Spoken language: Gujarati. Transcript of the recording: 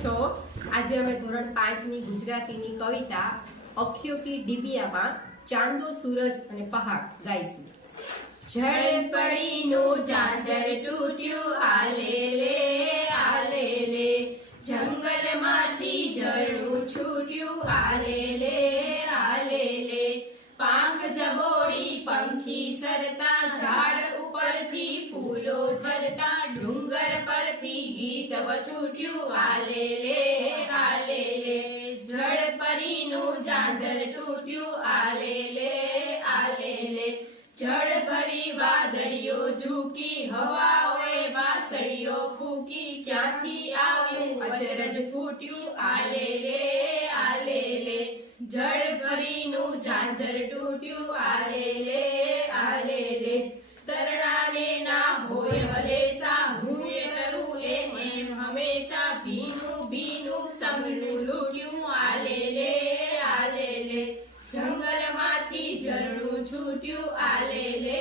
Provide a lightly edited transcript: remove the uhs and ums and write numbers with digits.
છો? આજે અમે ધોરણ 5 ની ગુજરાતીની કવિતા અખિયો કી ડિબિયામાં ચાંદો સૂરજ અને પહાડ ગાઈશું. જળ પડીનું ઝાંઝર તૂટ્યું આલે લે જંગલમાંથી ઝરણું છૂટ્યું આલે લે પાંખ જબોડી પંખી સરતા ઝાડ ઉપરથી ફૂલો ઝરતા ડુંગર પરથી ગીત વછૂટ્યું આલે લે જળ પરીનું ઝાંઝર તૂટ્યું આલે લે જળ ભરી વાદળીઓ ઝૂકી હવાઓએ વાસળીઓ ફૂકી ક્યાંથી આવ્યું અજરજ ફૂટ્યું આલે લે જળ ભરીનું ઝાંઝર તૂટ્યું આલે લે તરણાને ના હોય હલેસા હું એ કરું એમ હંમેશા ભીનું સમનું લૂટ્યું આલે લે જંગલમાંથી ઝરણું છૂટ્યું આલે લે